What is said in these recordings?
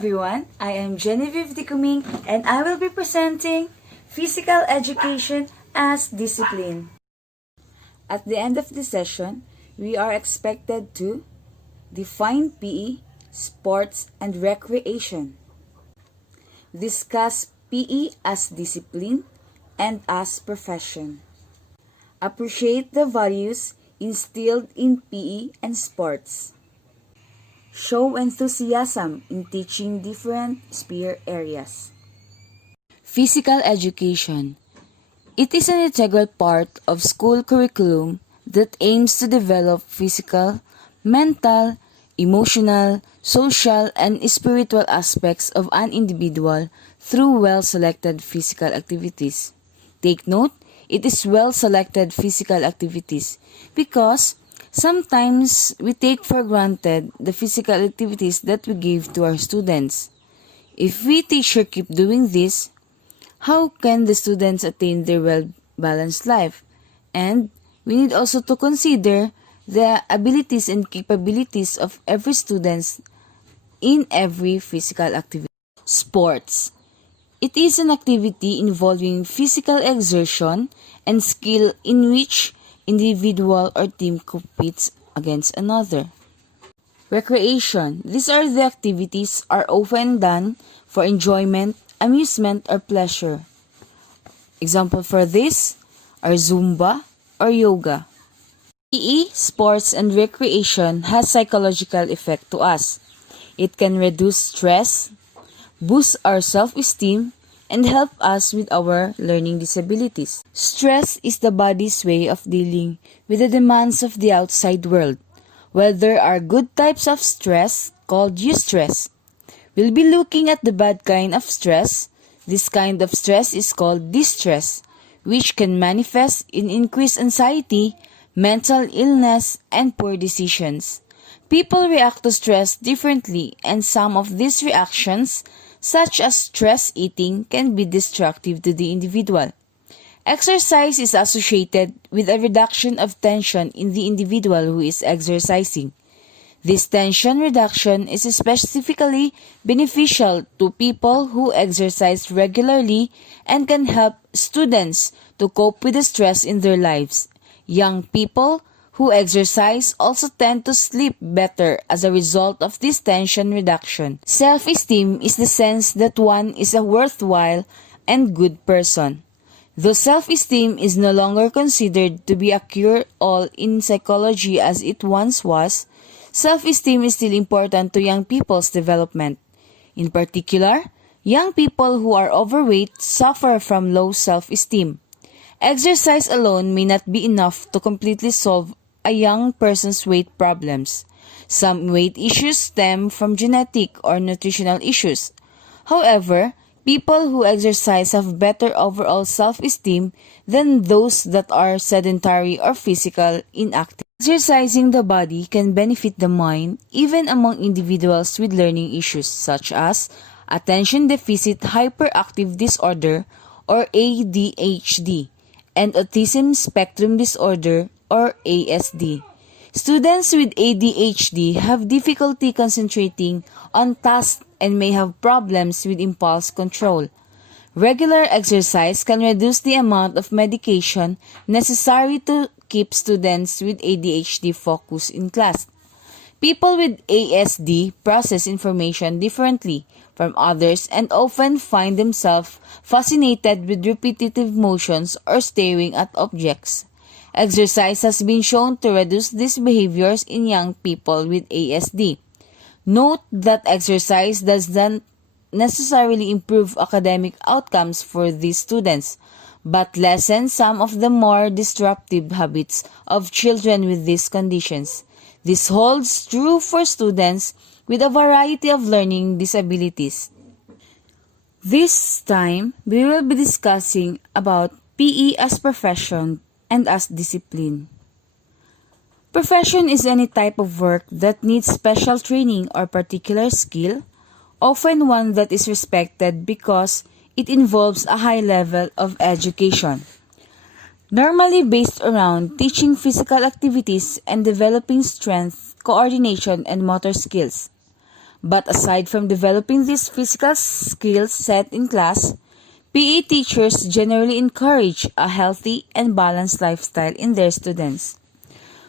everyone, I am Genevieve Dicuming and I will be presenting Physical Education as Discipline. At the end of the session, we are expected to define PE, sports, and recreation, discuss PE as discipline and as profession, appreciate the values instilled in PE and sports, show enthusiasm in teaching different sphere areas. Physical education. It is an integral part of school curriculum that aims to develop physical, mental, emotional, social, and spiritual aspects of an individual through well-selected physical activities. Take note, it is well-selected physical activities because sometimes we take for granted the physical activities that we give to our students. If we teacher keep doing this, how can the students attain their well-balanced life? And we need also to consider the abilities and capabilities of every student in every physical activity. Sports. It is an activity involving physical exertion and skill in which individual or team competes against another. Recreation. These are the activities are often done for enjoyment, amusement, or pleasure. Example for this are Zumba or yoga. PE, sports, and recreation has psychological effect to us. It can reduce stress, boost our self-esteem, and help us with our learning disabilities. Stress is the body's way of dealing with the demands of the outside world. While there are good types of stress called eustress, we'll be looking at the bad kind of stress. This kind of stress is called distress, which can manifest in increased anxiety, mental illness, and poor decisions. People react to stress differently, and some of these reactions, such as stress eating, can be destructive to the individual. Exercise is associated with a reduction of tension in the individual who is exercising. This tension reduction is specifically beneficial to people who exercise regularly and can help students to cope with the stress in their lives. Young people who exercise also tend to sleep better as a result of this tension reduction. Self-esteem is the sense that one is a worthwhile and good person. Though self-esteem is no longer considered to be a cure-all in psychology as it once was, self-esteem is still important to young people's development. In particular, young people who are overweight suffer from low self-esteem. Exercise alone may not be enough to completely solve a young person's weight problems. Some weight issues stem from genetic or nutritional issues. However, people who exercise have better overall self-esteem than those that are sedentary or physical inactive. Exercising the body can benefit the mind even among individuals with learning issues such as attention deficit hyperactive disorder or ADHD and autism spectrum disorder or ASD. Students with ADHD have difficulty concentrating on tasks and may have problems with impulse control. Regular exercise can reduce the amount of medication necessary to keep students with ADHD focused in class. People with ASD process information differently from others and often find themselves fascinated with repetitive motions or staring at objects. Exercise has been shown to reduce these behaviors in young people with ASD. Note that exercise does not necessarily improve academic outcomes for these students, but lessen some of the more disruptive habits of children with these conditions. This holds true for students with a variety of learning disabilities. This time, we will be discussing about PE as profession and as discipline. Profession is any type of work that needs special training or particular skill, often one that is respected because it involves a high level of education. Normally based around teaching physical activities and developing strength, coordination, and motor skills. But aside from developing these physical skills set in class, PE teachers generally encourage a healthy and balanced lifestyle in their students.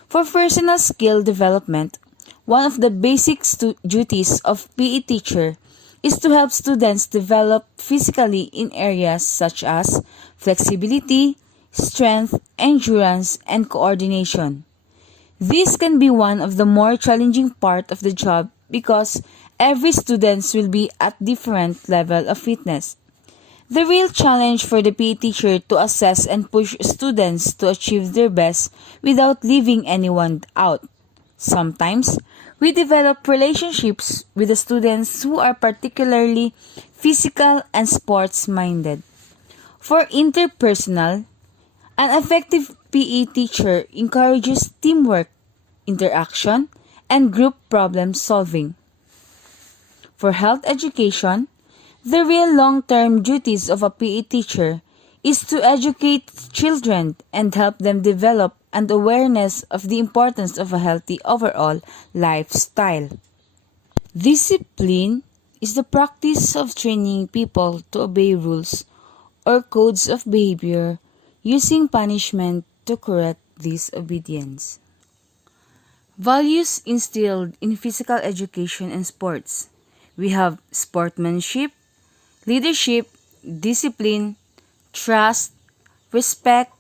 For personal skill development, one of the basic duties of PE teacher is to help students develop physically in areas such as flexibility, strength, endurance, and coordination. This can be one of the more challenging part of the job because every student will be at different level of fitness. The real challenge for the PE teacher to assess and push students to achieve their best without leaving anyone out. Sometimes, we develop relationships with the students who are particularly physical and sports-minded. For interpersonal, an effective PE teacher encourages teamwork, interaction, and group problem solving. For health education, the real long-term duties of a PE teacher is to educate children and help them develop an awareness of the importance of a healthy overall lifestyle. Discipline is the practice of training people to obey rules or codes of behavior using punishment to correct disobedience. Values instilled in physical education and sports. We have sportsmanship, leadership, discipline, trust, respect,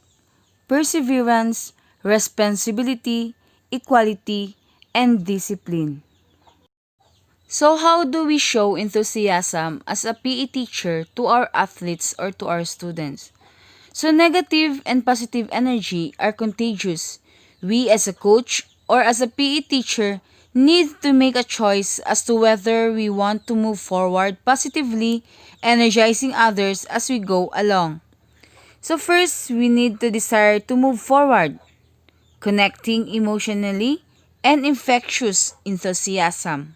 perseverance, responsibility, equality, and discipline. So how do we show enthusiasm as a PE teacher to our athletes or to our students? So negative and positive energy are contagious. We as a coach or as a PE teacher need to make a choice as to whether we want to move forward positively, energizing others as we go along. So first, we need to desire to move forward, connecting emotionally, and infectious enthusiasm.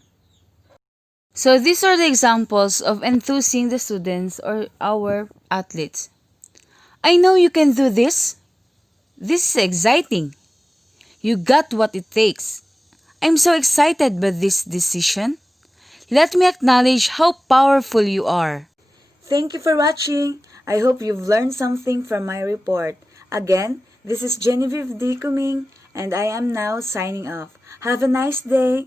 So these are the examples of enthusing the students or our athletes. I know you can do this. This is exciting. You got what it takes. I'm so excited by this decision. Let me acknowledge how powerful you are. Thank you for watching. I hope you've learned something from my report. Again, this is Genevieve D. Kuming, and I am now signing off. Have a nice day.